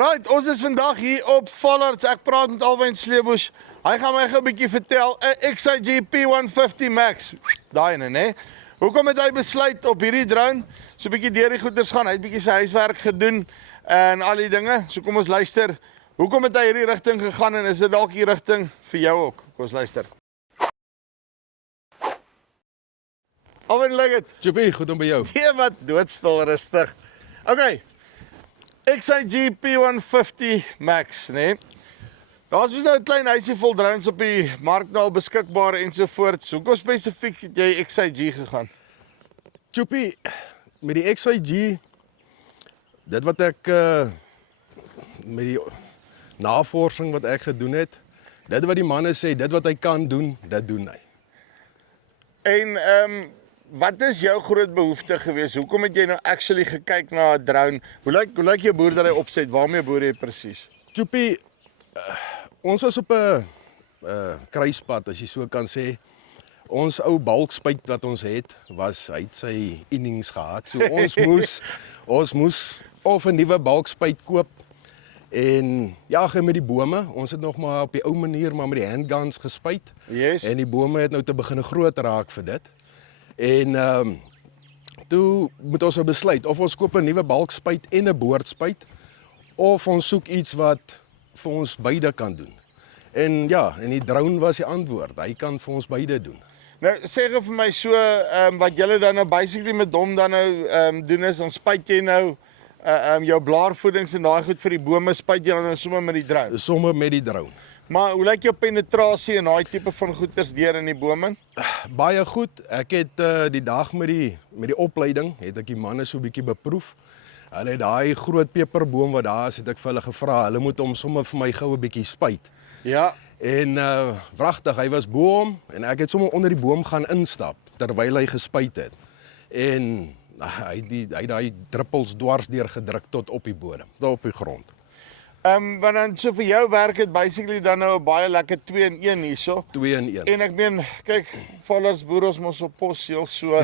Right, ons is vandag hier op Vollards. Ek praat met Alwyn Sleebusch. Hy gaan my gou 'n bietjie vertel, 'n XIG P150 Max. Daai ene, né? Hoekom het hy besluit op hierdie drone so 'n bietjie deur die goeders gaan? Hy het bietjie sy huiswerk gedoen en al die dinge. So kom ons luister. Hoekom het hy hierdie rigting gegaan en is dit dalk die rigting vir jou ook? Kom ons luister. Alwyn, lyk dit? Jopie, goed om by jou. Nee, wat doodstil rustig. Okay. XIG P150 Max, né? Daar's nou 'n klein huisie vol drones op die mark nou al beskikbaar ensovoorts. Hoekom spesifiek het jy XIG gegaan? Jopie, met die XIG, dit wat ek met die navorsing wat ek gedoen het, dit wat die manne sê, dit wat hy kan doen, dit doen hy. En wat is jou groot behoefte geweest? Hoekom het jy nou actually gekyk na 'n drone? Hoe lyk jou boerdery opset? Waarmee boer jy presies? Jopie, ons was op 'n kruispad, as jy so kan sê. Ons ou balkspuit wat ons het, hy het sy innings gehad. So ons moes of 'n nuwe balkspuit koop. En ja, met die bome, ons het nog maar op die ou manier maar met die handguns gespuit. Yes. En die bome het nou te begin groot raak vir dit. En toe moet ons besluit of ons koop 'n nuwe balkspuit en 'n boordspuit of ons soek iets wat vir ons beide kan doen. En ja, en die drone was die antwoord. Hy kan vir ons beide doen. Nou sê gou vir my so wat julle dan nou basically met hom dan nou doen is dan spuit jy nou jou blaarvoedings en daai goed vir die bome spuit jy dan nou sommer met die drone. Somme met die drone. Maar hoe lyk jou penetrasie en daai tipe van goeters deur in die bome? Baie goed. Ek het die dag met die opleiding het ek die manne so 'n bietjie beproef. Hulle het daai groot peperboom wat daar is, het ek vir hulle gevra, hulle moet hom sommer vir my gou 'n bietjie spuit. Ja. En wragtig, hy was bo hom en ek het sommer onder die boom gaan instap terwyl hy gespuit het. En hy het daai druppels dwars deur gedruk tot op die bodem, tot op die grond. Want dan so vir jou werk het basically dan nou 'n baie lekker 2-in-1 hierso. 2-in-1. En ek meen, kyk, Vollards boer ons mos op pos heel so.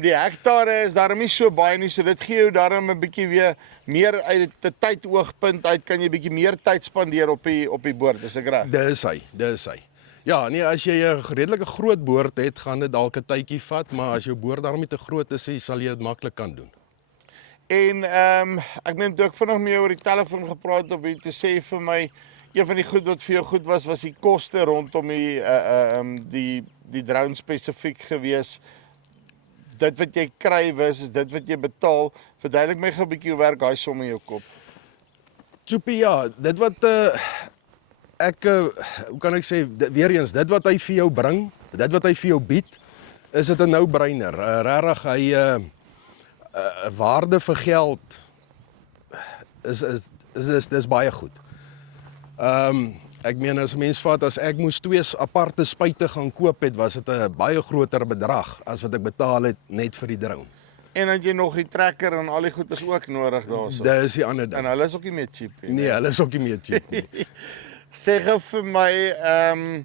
Die hektare is daarom nie so baie nie, so dit gee jou daarom 'n bietjie weer meer uit 'n tydoogpunt uit, kan jy bietjie meer tyd spandeer op die boord, is ek reg? Dis hy. Ja, nee, as jy 'n redelike groot boord het, gaan dit dalk 'n tydjie vat, maar as jou boord daarom nie te groot is, sal jy dit maklik kan doen. En ek meen toe ek vinnig met jou oor die telefoon gepraat op hier, toe sê vir my een van die goed wat vir jou goed was die koste rondom die drone spesifiek gewees. Dit wat jy kry is dit wat jy betaal. Verduidelik my gou 'n bietjie hoe werk daai som in jou kop. Jopie, ja, dit wat hoe kan ek sê, weer eens, dit wat hy vir jou bring, dit wat hy vir jou bied, is dit 'n no-brainer. Regtig, hy waarde vir geld is baie goed. Ek meen as 'n mens vat, as ek moes 2 aparte spuite gaan koop het, was dit 'n baie groter bedrag as wat ek betaal het net vir die drone. En dan jy nog die trekker en al die goed is ook nodig daarso. Dis die ander ding. En hulle is ook nie meer cheap nie. Nee, hulle is ook nie meer cheap nie. Sê gou vir my,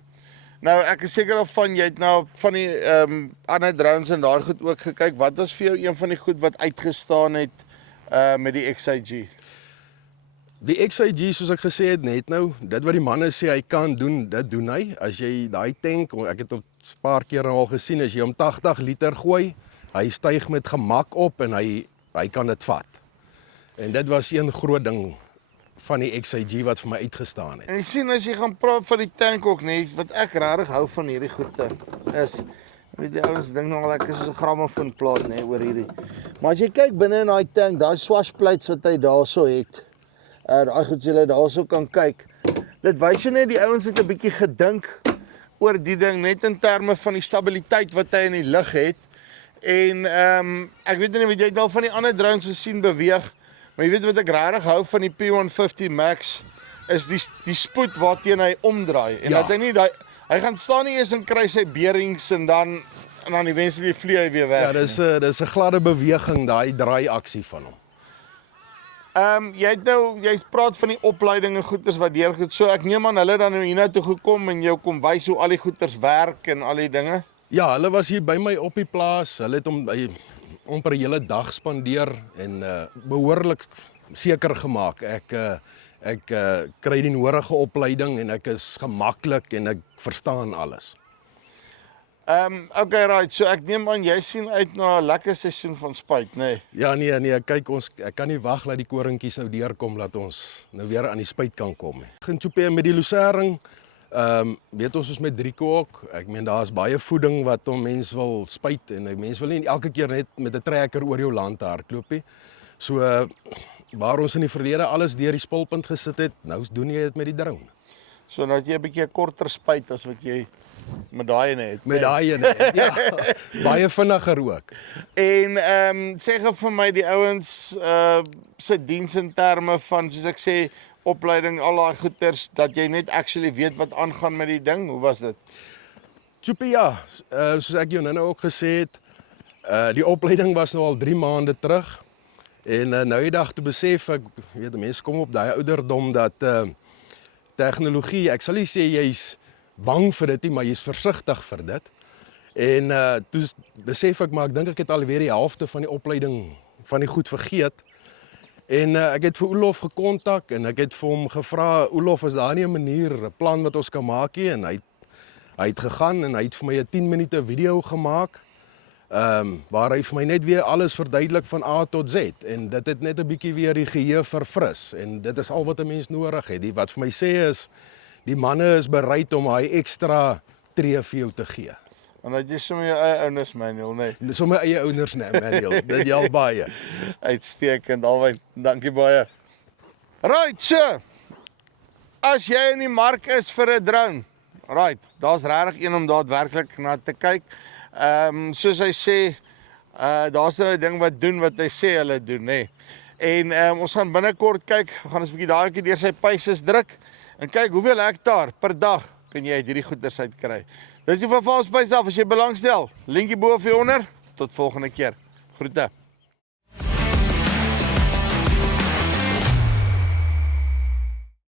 nou ek is seker of jy het nou van die ander drones en daai goed ook gekyk. Wat was vir jou een van die goed wat uitgestaan het met die XIG? Die XIG, soos ek gesê het net nou, dit wat die manne sê hy kan doen, dit doen hy. As jy daai tank, ek het op 'n paar keer al gesien, as jy hom 80 liter gooi, hy styg met gemak op en hy kan dit vat. En dit was een groot ding van die XIG wat vir my uitgestaan het. En jy sien as jy gaan praat van die tank ook net, wat ek regtig hou van hierdie goede is, weet die ouens ding nog lekker soos 'n grammofoonplaat nê oor hierdie. Maar as jy kyk binne in daai tank, daai swash plates wat hy daarso het, daai goed jy daarso kan kyk. Dit wys jou net die ouens het 'n bietjie gedink oor die ding net in terme van die stabiliteit wat hy in die lug het. En ek weet nie wat jy al van die ander drones gesien beweeg, maar jy weet wat ek regtig hou van die P150 Max is die spoed waarteen hy omdraai. En Ja. dat hy gaan staan nie eens en kry sy bearings en dan eventually vlieg hy weer weg. Ja, dis 'n gladde beweging, daai draai aksie van hom. Jy praat van die opleiding en goeders wat deurgegaan. So ek neem aan hulle dan nou hiernatoe gekom en jou kom wys hoe al die goeders werk en al die dinge. Ja, hulle was hier by my op die plaas. Hulle het hom amper 'n hele dag spandeer en behoorlik seker gemaak. Ek kry die nodige opleiding en ek is gemaklik en ek verstaan alles. Okay, right, so ek neem aan jy sien uit na 'n lekker seisoen van spuit, nee. Ja nee, kyk ek kan nie wag dat die koringkies nou deurkom dat ons nou weer aan die spuit kan kom nie. Gintsopé met die losering, weet ons is met 3 ook. Ek meen daar's baie voeding wat mens wil spuit en mens wil nie elke keer net met 'n trekker oor jou land hardloop nie. So waar ons in die verlede alles deur die spulpunt gesit het, nou doen jy dit met die drone. So nou het jy 'n bietjie 'n korter spuit as wat jy met daai het. Met daai net, ja. Baie vinniger ook. En sê gou vir my die ouens se diens in terme van soos ek sê opleiding, al daai goeters dat jy net actually weet wat aangaan met die ding. Hoe was dit? Tjoepie, ja, soos ek jou nou ook gesê het, die opleiding was nou al 3 maande terug. En nou die dag te besef ek, weet mense kom op daai ouderdom dat tegnologie, ek sal nie sê jy's bang vir dit nie, maar jy's versigtig vir dit. En toe besef ek, maar ek dink ek het alweer die helfte van die opleiding van die goed vergeet. En ek het vir Olof gekontak en ek het vir hom gevra, Olof, is daar nie 'n manier, 'n plan wat ons kan maak nie? En hy het gegaan en hy het vir my 'n 10 minute video gemaak, waar hy vir my net weer alles verduidelik van A tot Z. En dit het net 'n bietjie weer die geheue verfris. En dit is al wat 'n mens nodig het. Die wat vir my sê is, die manne is bereid om hy ekstra tree vir jou te gee. En dat jy sommer jou eie ouers manual, nee. Sommer eie ouers manual, dit help baie. Uitstekend, Alwyn. Dankie baie. Right, so. As jy in die mark is vir 'n drone, right, daar's regtig een om daadwerklik na te kyk. Soos hy sê, daar's nou 'n ding wat doen wat hy sê hulle doen, nê. En ons gaan binnekort kyk, gaan ons 'n bietjie daai deur sy paces druk en kyk hoeveel hektaar per dag kan jy uit hierdie goeders uit kry. Dis die van Valspys af as jy belangstel. Linkie bo of hieronder. Tot volgende keer. Groete.